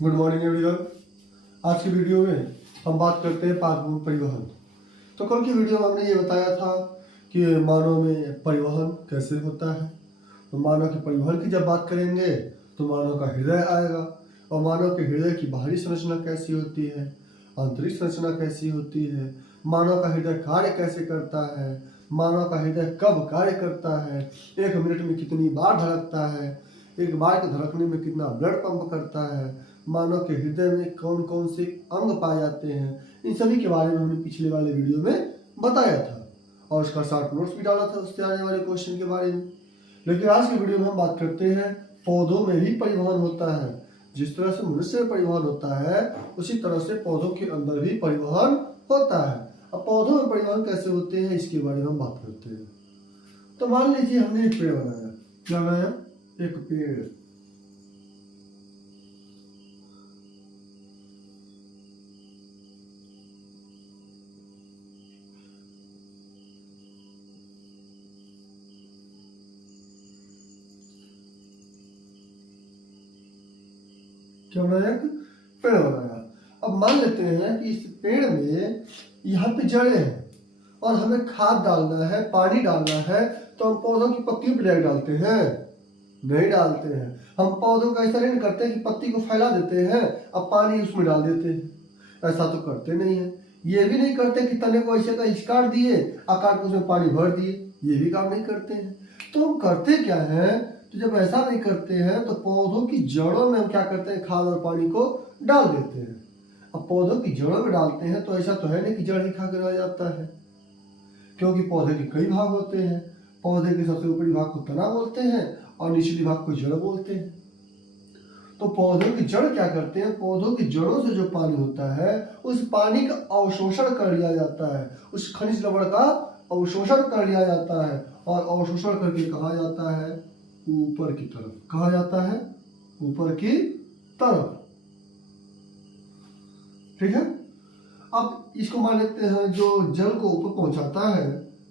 Good morning everyone. आज की video में हम बात करते हैं पादप परिवहन। तो कल की वीडियो में हमने ये बताया था कि मानव में परिवहन कैसे होता है। तो मानव के परिवहन की जब बात करेंगे तो मानव का हृदय आएगा, और मानव के हृदय की बाहरी संरचना कैसी होती है, आंतरिक संरचना कैसी होती है, मानव का हृदय कार्य कैसे करता है, मानव का हृदय कब कार्य करता है, 1 मिनट में कितनी बार धड़कता है, एक बार के धड़कने में कितना ब्लड पंप करता है, मानव के हृदय में कौन कौन से अंग पाए जाते हैं, इन सभी के बारे में हमने पिछले वाले वीडियो में बताया था और उसका शॉर्ट नोट्स भी डाला था उससे आने वाले क्वेश्चन के बारे में। लेकिन आज की वीडियो में हम बात करते हैं पौधों में भी परिवहन होता है। जिस तरह से मनुष्य में परिवहन होता है उसी तरह से पौधों के अंदर भी परिवहन होता है। अब पौधों में परिवहन कैसे होते हैं इसके बारे में हम बात करते हैं। तो मान लीजिए हमने एक पेड़ बनाया। क्या बनाया? एक पेड़। क्या बनाया? एक पेड़ बनाया। अब मान लेते हैं कि इस पेड़ में यहाँ पे जड़ें हैं और हमें खाद डालना है, पानी डालना है, तो हम पौधों की पत्तियों पर डायरेक्ट डालते हैं? नहीं डालते हैं। हम पौधों का ऐसा नहीं करते कि पत्ती को फैला देते हैं अब पानी उसमें डाल देते हैं, ऐसा तो करते नहीं है। ये भी नहीं करते कि तने को ऐसे का काट दिए, आकार को उसमें पानी भर दिए, ये भी काम नहीं करते हैं। तो हम करते क्या है? तो जब ऐसा नहीं करते हैं तो पौधों की जड़ों में हम क्या करते हैं? खाद और पानी को डाल देते हैं। अब पौधों की जड़ों में डालते हैं तो ऐसा तो है नहीं कि जड़ ही खाकर रह जाता है, क्योंकि पौधे के कई भाग होते हैं। पौधे के सबसे ऊपरी भाग को तना बोलते हैं और निचली भाग को जड़ बोलते हैं। तो पौधों की जड़ क्या करते हैं? पौधों की जड़ों से जो पानी होता है उस पानी का अवशोषण कर लिया जाता है, उस खनिज लवण का अवशोषण कर लिया जाता है और अवशोषण करके कहा जाता है ऊपर की तरफ। कहा जाता है ऊपर की तरफ। ठीक है। अब इसको मान लेते हैं जो जल को ऊपर पहुंचाता है,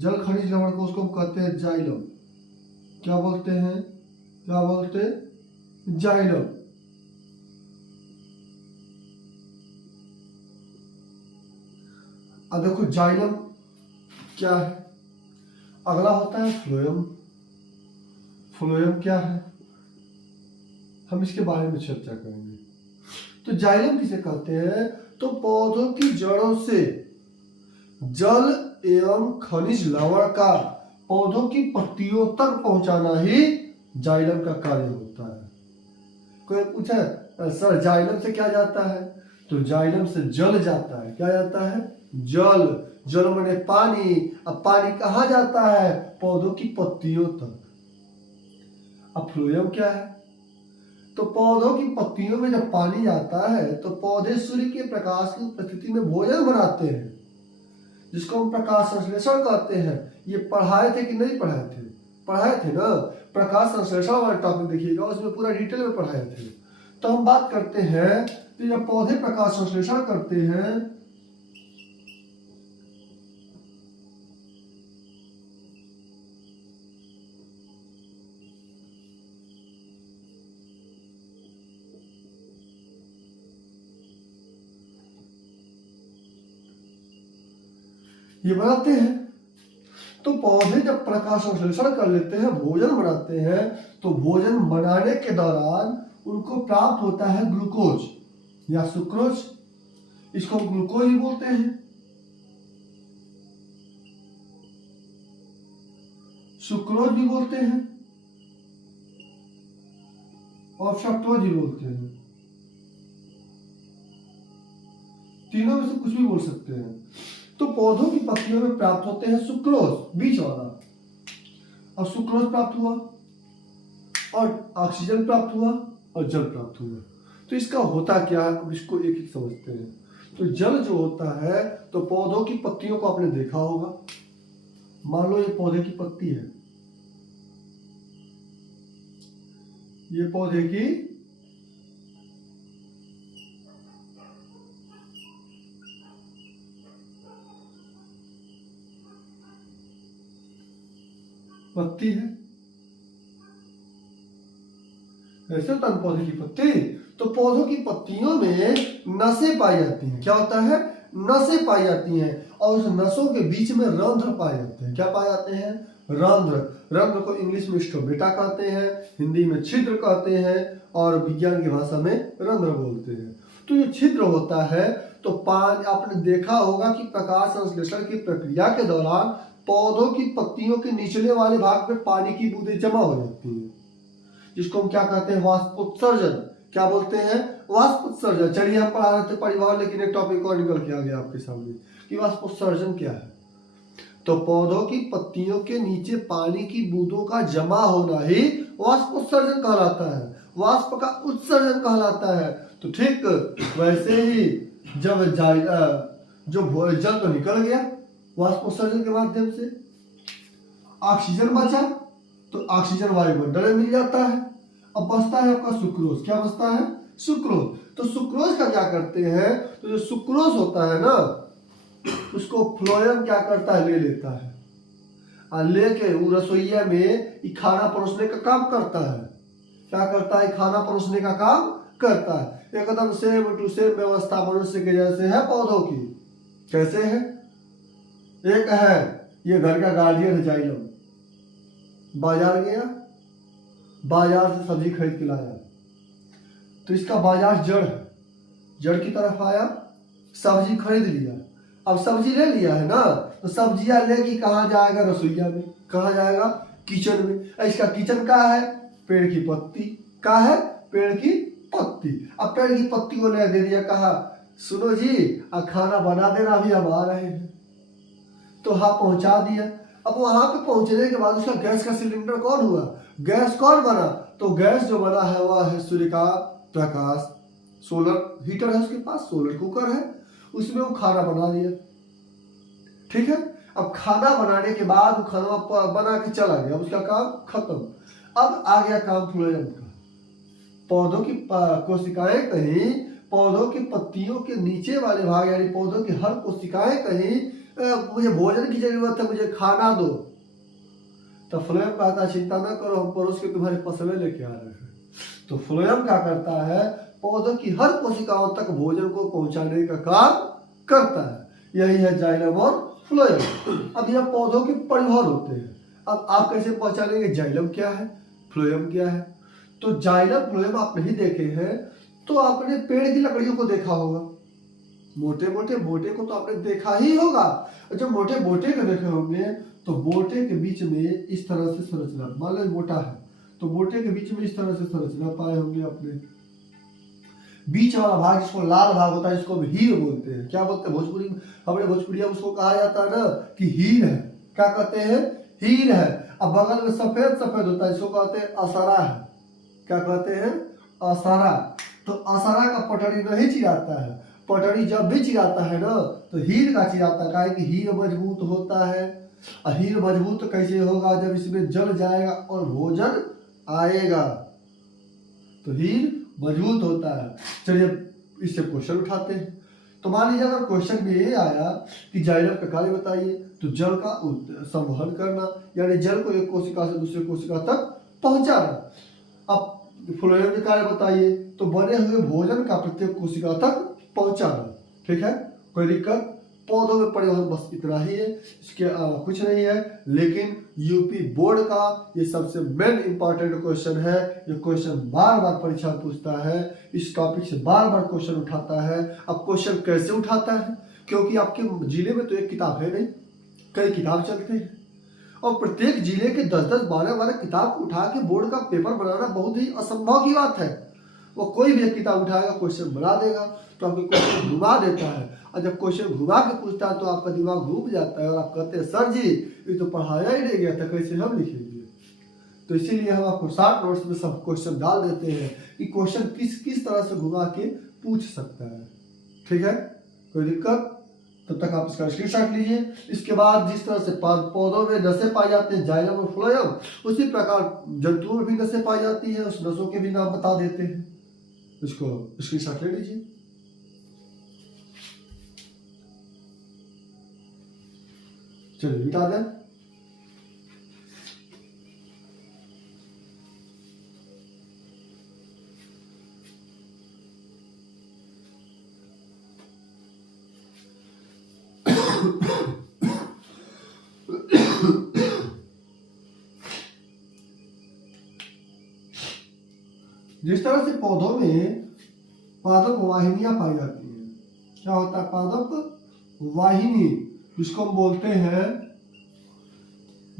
जल खनिज लवण को, उसको हम कहते हैं जाइलम। क्या बोलते हैं? क्या बोलते हैं? जाइलम। अब देखो जाइलम क्या है। अगला होता है फ्लोएम। फ्लोएम क्या है? हम इसके बारे में चर्चा करेंगे। तो जाइलम किसे कहते हैं? तो पौधों की जड़ों से जल एवं खनिज लवण का पौधों की पत्तियों तक पहुंचाना ही जाइलम का कार्य होता है। कोई पूछा सर जाइलम से क्या जाता है? तो जाइलम से जल जाता है। क्या जाता है? जल। जल माने पानी। अब पानी कहाँ जाता है? पौधों की पत्तियों तक। अब फ्लोएम क्या है? तो पौधों की पत्तियों में जब पानी जाता है तो पौधे सूर्य के प्रकाश की उपस्थिति में भोजन बनाते हैं, जिसको हम प्रकाश संश्लेषण कहते हैं। ये पढ़ाए थे कि नहीं पढ़ाए थे? पढ़ाए थे ना। प्रकाश संश्लेषण वाला टॉपिक देखिएगा, उसमें पूरा डिटेल में पढ़ाए थे। तो हम बात करते हैं कि जब पौधे प्रकाश संश्लेषण करते हैं ये बनाते हैं, तो पौधे जब प्रकाश संश्लेषण कर लेते हैं, भोजन बनाते हैं, तो भोजन बनाने के दौरान उनको प्राप्त होता है ग्लूकोज या सुक्रोज। इसको ग्लूकोज ही बोलते हैं, सुक्रोज भी बोलते हैं और फ्रक्टोज भी बोलते हैं। तीनों में से कुछ भी बोल सकते हैं। तो पौधों की पत्तियों में प्राप्त होते हैं सुक्रोज, बीच वाला। अब सुक्रोज प्राप्त हुआ और ऑक्सीजन प्राप्त हुआ और जल प्राप्त हुआ। तो इसका होता क्या है, अब इसको एक एक समझते हैं। तो जल जो होता है, तो पौधों की पत्तियों को आपने देखा होगा। मान लो ये पौधे की पत्ती है, ये पौधे की पत्ती है। ऐसे होता है पौधे की पत्ती। तो पौधों की पत्तियों में नसें पाई जाती हैं। क्या होता है? नसें पाई जाती हैं, और उस नसों के बीच में रंध्र पाए जाते हैं। क्या पाए जाते हैं? रंध्र। रंध्र को इंग्लिश में स्टोमेटा कहते हैं, हिंदी में छिद्र कहते हैं, और विज्ञान की भाषा में रंध्र बोलते हैं। तो ये छिद्र होता है, तो पानी आपने देखा होगा कि प्रकाश संश्लेषण की प्रक्रिया के दौरान पौधों की पत्तियों के निचले वाले भाग में पानी की बूंदें जमा हो जाती हैं, जिसको हम क्या कहते हैं? वाष्पोत्सर्जन। क्या बोलते हैं? वाष्पोत्सर्जन। चलिए हम पढ़ा रहे थे परिवहन, लेकिन एक टॉपिक और निकल के आ गया आपके सामने कि वाष्पोत्सर्जन क्या है। तो पौधों की पत्तियों के नीचे पानी की बूंदों का जमा होना ही वाष्पोत्सर्जन कहलाता है, वाष्प का उत्सर्जन कहलाता है। तो ठीक वैसे ही जब जो जल तो निकल गया वाष्पोत्सर्जन के माध्यम से, ऑक्सीजन बचा, तो ऑक्सीजन वायुमंडल में मिल जाता है। अब बचता है आपका सुक्रोज। क्या बचता है? सुक्रोज। तो सुक्रोज का क्या करते हैं? तो जो सुक्रोज होता है ना, उसको फ्लोएम क्या करता है? ले लेता है, और लेके वो रसोईया में खाना परोसने का काम करता है। क्या करता है? खाना परोसने का काम करता है। एकदम सेम टू सेम व्यवस्था मनुष्य के जैसे है पौधों की। कैसे है? एक है ये घर का गार्डियन है जाइलम, बाजार गया, बाजार से सब्जी खरीद के लाया, तो इसका बाजार जड़ है, जड़ की तरफ आया, सब्जी खरीद लिया। अब सब्जी ले लिया है ना, तो सब्जियां लेके कहाँ जाएगा? रसोईया में। कहाँ जाएगा? किचन में। इसका किचन का है? पेड़ की पत्ती का है? पेड़ की पत्ती। अब पेड़ की पत्ती को ले दे दिया, कहा सुनो जी खाना बना देना, अभी हम आ रहे हैं। तो हाँ पहुंचा दिया। अब वहां पे पहुंचने के बाद उसका गैस का सिलेंडर कौन हुआ? गैस कौन बना? तो गैस जो बना है वह है सूर्य का प्रकाश। सोलर हीटर है उसके पास, सोलर कुकर है, उसमें वो खाना बना दिया। ठीक है। अब खाना बनाने के बाद वो खाना बना के चला गया, उसका काम खत्म। अब आ गया काम फ्लोएम का। पौधों की कोशिकाएं कहीं पौधों की पत्तियों के नीचे वाले भाग, यानी पौधों की हर कोशिकाएं कहीं मुझे भोजन की जरूरत है, मुझे खाना दो। तो फ्लोएम कहता है चिंता न करो, हम परोस के तुम्हारे पसवे लेके आ रहे हैं। तो फ्लोएम क्या करता है? पौधों की हर कोशिकाओं तक भोजन को पहुंचाने का काम करता है। यही है जाइलम और फ्लोएम। अब यह पौधों के परिवार होते हैं। अब आप कैसे पहचानेंगे जाइलम क्या है, फ्लोएम क्या है? तो जाइलम फ्लोएम आप नहीं देखे हैं तो आपने पेड़ की लकड़ियों को देखा होगा। मोटे मोटे बोटे को तो आपने देखा ही होगा। जब मोटे बोटे को देखे होंगे तो बोटे के बीच में इस तरह से संरचना, मान लो बोटा है तो बोटे के बीच में इस तरह से संरचना पाए होंगे अपने। बीच वाला भाग जिसको लाल भाग होता है, इसको हीर बोलते हैं। क्या बोलते हैं भोजपुरी में? हमारे भोजपुरिया में उसको कहा जाता है ना कि हीर है। क्या कहते हैं? हीर है। अब बगल में सफेद सफेद होता है, इसको कहते हैं असरा है। क्या कहते हैं? असरा। तो असरा का पटड़ी नहीं चिराता है, पटड़ी जब भी चिराता है ना तो हीर का चिराता है, कि हीर मजबूत होता है। और हीर मजबूत कैसे होगा? जब इसमें जल जाएगा और भोजन आएगा, तो हीर मजबूत होता है। चलिए इससे क्वेश्चन उठाते हैं। तो मान लीजिए अगर क्वेश्चन में ये आया कि जाइलम का कार्य बताइए, तो जल का संवहन करना, यानी जल को एक कोशिका से दूसरे कोशिका तक पहुंचाना। अब फ्लोएम के कार्य बताइए, तो बने हुए भोजन का प्रत्येक कोशिका तक पहुंचाना। ठीक है, कोई दिक्कत? पौधों में परिवहन बस इतना ही है, इसके अलावा कुछ नहीं है। लेकिन यूपी बोर्ड का ये सबसे मेन इंपॉर्टेंट क्वेश्चन है। ये क्वेश्चन बार बार परीक्षा पूछता है, इस टॉपिक से बार बार क्वेश्चन उठाता है। अब क्वेश्चन कैसे उठाता है? क्योंकि आपके जिले में तो एक किताब है नहीं, कई किताब चलते हैं, और प्रत्येक जिले के 10-10, 12-12 किताब उठा के बोर्ड का पेपर बनाना बहुत ही असंभव की बात है। वो कोई भी एक किताब उठाएगा, क्वेश्चन बना देगा, तो आपके क्वेश्चन घुमा देता है। और जब क्वेश्चन घुमा के पूछता है तो आपका दिमाग घूम जाता है और आप कहते हैं सर जी ये तो पढ़ाया ही नहीं गया था, कैसे हम लिखेंगे? तो इसीलिए हम आपको शॉर्ट नोट्स में सब क्वेश्चन डाल देते हैं कि क्वेश्चन किस किस तरह से घुमा के पूछ सकता है। ठीक है, कोई दिक्कत? तब तक आप इसका स्क्रीनशॉट लीजिए। इसके बाद जिस तरह से पौधों में नसें पाई जाते हैं, जाइलम और फ्लोएम, उसी प्रकार जंतुओं में भी नसें पाई जाती है, उस नसों के भी नाम बता देते हैं। इसको स्क्रीनशॉट ले लीजिए। चलिए मिटा दें। जिस तरह से पौधों में पादप वाहिनियां पाई जाती हैं, क्या होता है पादप वाहिनी, जिसको हम बोलते हैं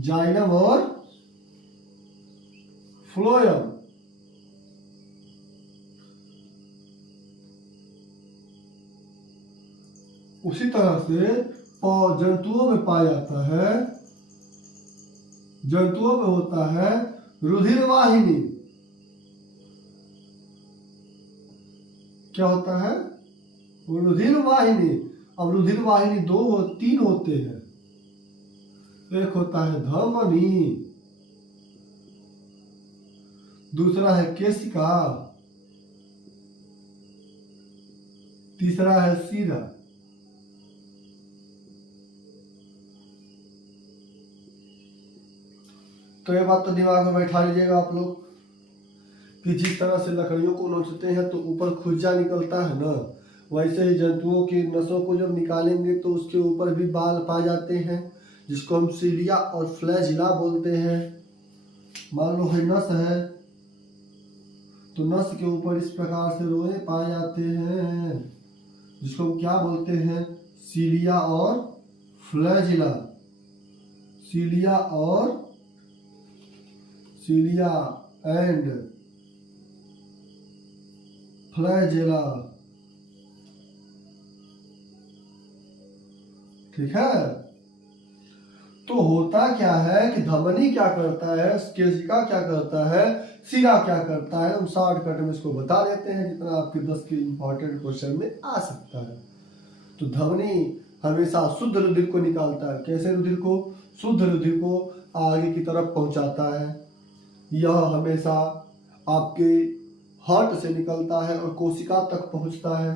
जाइलम और फ्लोएम। उसी तरह से जंतुओं में पाया जाता है, जंतुओं में होता है रुधिर वाहिनी। क्या होता है वो रुधिर वाहिनी। अब रुधिर वाहिनी तीन होते हैं। एक होता है धमनी, दूसरा है केशिका, तीसरा है सीरा। तो ये बात तो दिमाग में बैठा लीजिएगा आप लोग कि जिस तरह से लकड़ियों को नोचते हैं तो ऊपर खुज्जा निकलता है ना, वैसे ही जंतुओं की नसों को जब निकालेंगे तो उसके ऊपर भी बाल पाए जाते हैं, जिसको हम सीलिया और फ्लैजिला बोलते हैं। मान लो है नस है तो नस के ऊपर इस प्रकार से रोए पाए जाते हैं, जिसको हम क्या बोलते हैं, सीलिया और फ्लैजिला। Cilia and flagella. ठीक है। तो होता क्या है कि धमनी क्या करता है, केशिका क्या करता है, सिरा क्या करता है, हम शॉर्टकट में इसको बता देते हैं जितना आपके 10 के इंपॉर्टेंट क्वेश्चन में आ सकता है। तो धमनी हमेशा शुद्ध रुधिर को निकालता है। कैसे रुधिर को? शुद्ध रुधिर को आगे की तरफ पहुंचाता है। यह हमेशा आपके हार्ट से निकलता है और कोशिका तक पहुंचता है।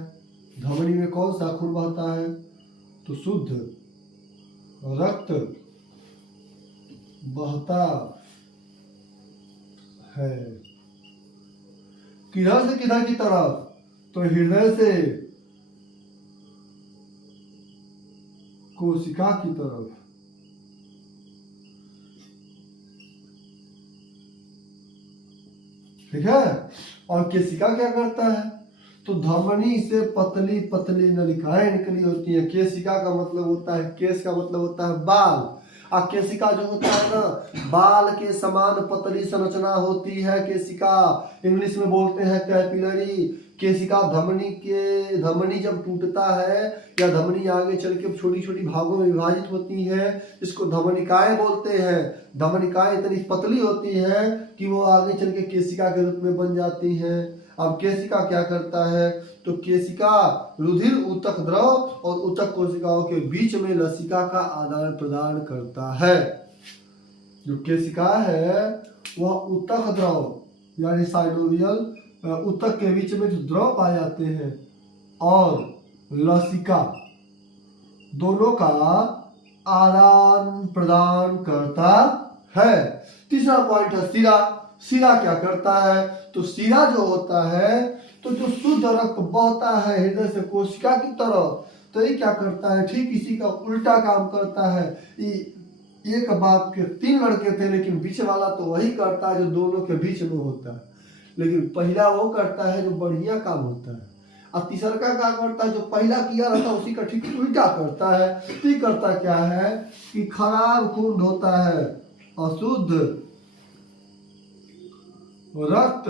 धमनी में कौन सा खून बहता है? तो शुद्ध रक्त बहता है। किधर से किधर की तरफ? तो हृदय से कोशिका की तरफ। ठीक है। और केशिका क्या करता है? तो धमनी से पतली पतली नलिकाएं निकली होती है। केशिका का मतलब होता है, केश का मतलब होता है बाल, और केशिका जो होता है ना, बाल के समान पतली संरचना होती है केशिका। इंग्लिश में बोलते हैं कैपिलरी। केशिका धमनी जब टूटता है या धमनी आगे चल के छोटी छोटी भागों में विभाजित होती है, इसको धमनिकाएं बोलते हैं। धमनिकाएं इतनी पतली होती है कि वो आगे चल के केशिका के रूप में बन जाती हैं। अब केशिका क्या करता है? तो केशिका रुधिर ऊतक द्रव और ऊतक कोशिकाओं के बीच में लसिका का आदान प्रदान करता है। जो केशिका है वह ऊतक द्रव यानी साइनोवियल ऊतक के बीच में जो द्रव पाए जाते हैं और लसिका दोनों का आदान प्रदान करता है। तीसरा पॉइंट है सिरा। सिरा क्या करता है? तो सिरा जो होता है, तो जो शुद्ध रक्त बहता है हृदय से कोशिका की तरफ, तो ये क्या करता है? ठीक इसी का उल्टा काम करता है। एक बाप के 3 लड़के थे, लेकिन बीच वाला तो वही करता है जो दोनों के बीच में होता है। लेकिन पहला वो करता है जो बढ़िया काम होता है, और तीसरा का क्या करता है? जो पहला किया रहता है उसी का ठीक उल्टा करता है। तो करता क्या है कि खराब खून होता है, अशुद्ध रक्त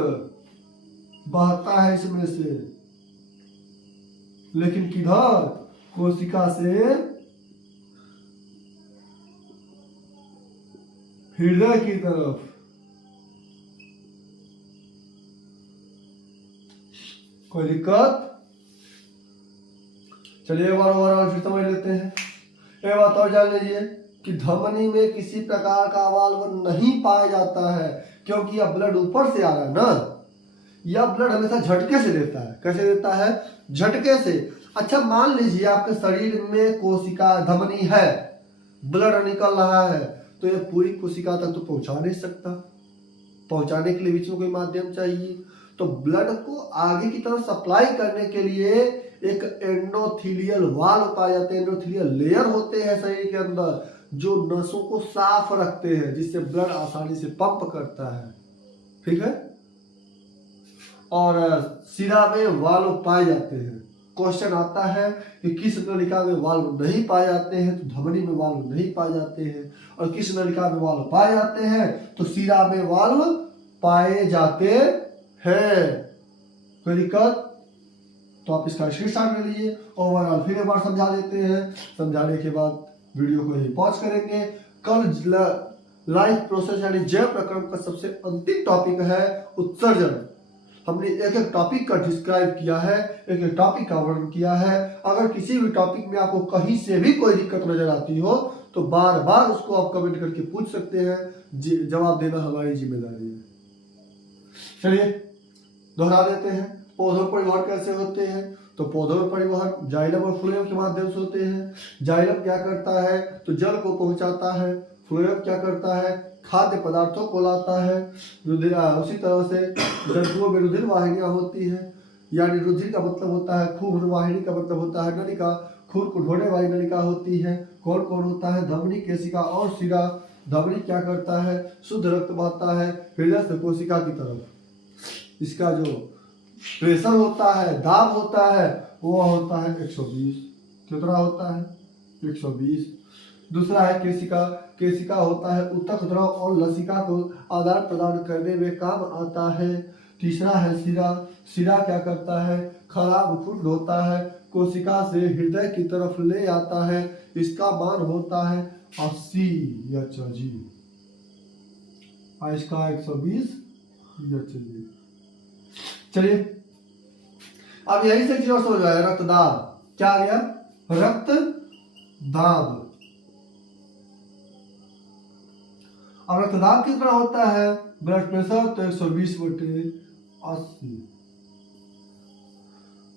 बहता है इसमें से, लेकिन किधर? कोशिका से हृदय की तरफ। कोई दिक्कत? चलिए एक बार फिर समझ लेते हैं। एक बात और जान लीजिए कि धमनी में किसी प्रकार का अवाल्व नहीं पाया जाता है, क्योंकि यह ब्लड ऊपर से आ रहा है ना। यह ब्लड हमेशा झटके से देता है। कैसे देता है? झटके से। अच्छा मान लीजिए आपके शरीर में कोशिका धमनी है, ब्लड निकल रहा है, तो यह पूरी कोशिका तक तो पहुंचा नहीं सकता। पहुंचाने के लिए बीच में कोई माध्यम चाहिए। तो ब्लड को आगे की तरफ सप्लाई करने के लिए एक एंडोथीलियल वाल पाए जाते हैं, एंडोथीलियल लेयर होते हैं शरीर के अंदर जो नसों को साफ रखते हैं, जिससे ब्लड आसानी से पंप करता है। ठीक है। और सिरा में वाल्व पाए जाते हैं। क्वेश्चन आता है कि किस नलिका में वाल्व नहीं पाए जाते हैं, तो धमनी में वाल्व नहीं पाए जाते हैं। और किस नलिका में वाल्व पाए जाते हैं, तो सिरा में वाल्व पाए जाते हैं। कोई दिक्कत? तो आप इसका स्क्रीनशॉट ले लीजिए। ओवरऑल फिर एक बार समझा देते हैं। समझाने के बाद वीडियो को यही पॉज करेंगे। कल लाइफ प्रोसेस यानी जैव प्रक्रम का सबसे अंतिम टॉपिक है उत्सर्जन। हमने एक एक टॉपिक का डिस्क्राइब किया है, एक एक टॉपिक का वर्णन किया है। अगर किसी भी टॉपिक में आपको कहीं से भी कोई दिक्कत नजर आती हो तो बार बार उसको आप कमेंट करके पूछ सकते हैं। जवाब देना हमारी जिम्मेदारी है। चलिए दोहरा देते हैं। पौधों में परिवहन कैसे होते हैं? तो पौधों में परिवहन जाइलम और फ्लोएम के माध्यम से होते हैं। जाइलम क्या करता है, तो जल को पहुंचाता है। फ्लोएम क्या करता है, खाद्य पदार्थों को लाता है। उसी तरह से जंतुओं में रुधिर वाहिनियां होती है, यानी रुधिर का मतलब होता है खून, वाहिनी का मतलब होता है नलिका। खून को ढोने वाली नलिका होती है। कौन कौन होता है, धमनी, केशिका और शिरा। धमनी क्या करता है, शुद्ध रक्त बहता है हृदय से कोशिका की तरफ। इसका जो प्रेशर होता है, दाब होता है, वो होता है 120। कितना होता है, 120। दूसरा है केशिका। केशिका होता है ऊतक द्रव और लसिका को आदान प्रदान करने में काम आता है। तीसरा है शिरा। शिरा क्या करता है, खराब खून होता है, कोशिका से हृदय की तरफ ले आता है। इसका मान होता है 80 Hg। इसका 120 Hg। चलिए अब यही से चीज और समझ आया। रक्तदाब क्या आ गया, रक्तदाब। अब रक्तदाब कितना होता है, ब्लड प्रेशर तो 120/80।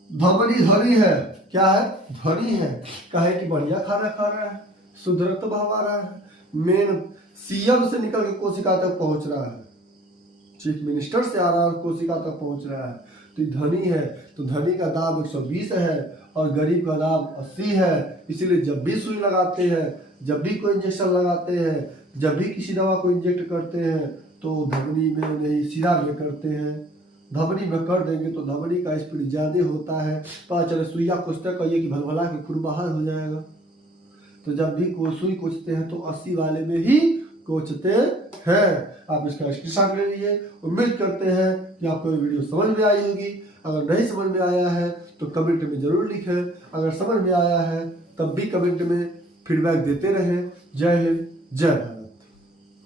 धमनी धनी है, क्या है, धनी है। कहे कि बढ़िया खाना खा रहा है, शुद्ध रक्त बहा रहा है, मेन सीएम से निकल के कोशिका तक पहुंच रहा है, चीफ मिनिस्टर से आ रहा है कोशिका तक पहुंच रहा है, तो धनी है। तो धनी का दाब 120 है और गरीब का दाब 80 है। इसीलिए जब भी सुई लगाते हैं, जब भी कोई इंजेक्शन लगाते हैं, जब भी किसी दवा को इंजेक्ट करते हैं तो धमनी में नहीं, शिरा में करते हैं। धमनी में कर देंगे तो धमनी का स्पीड ज्यादा होता है। पता चले सुइया कुछते कहिए कि भलभला के खून बाहर हो जाएगा। तो जब भी कोई सुई कुचते हैं तो 80 वाले में ही कोचते हैं। आप इसका स्क्रीनशॉट ले लीजिए। उम्मीद करते हैं कि आपको ये वीडियो समझ में आई होगी। अगर नहीं समझ में आया है तो कमेंट में जरूर लिखें। अगर समझ में आया है तब भी कमेंट में फीडबैक देते रहें। जय हिंद, जय भारत।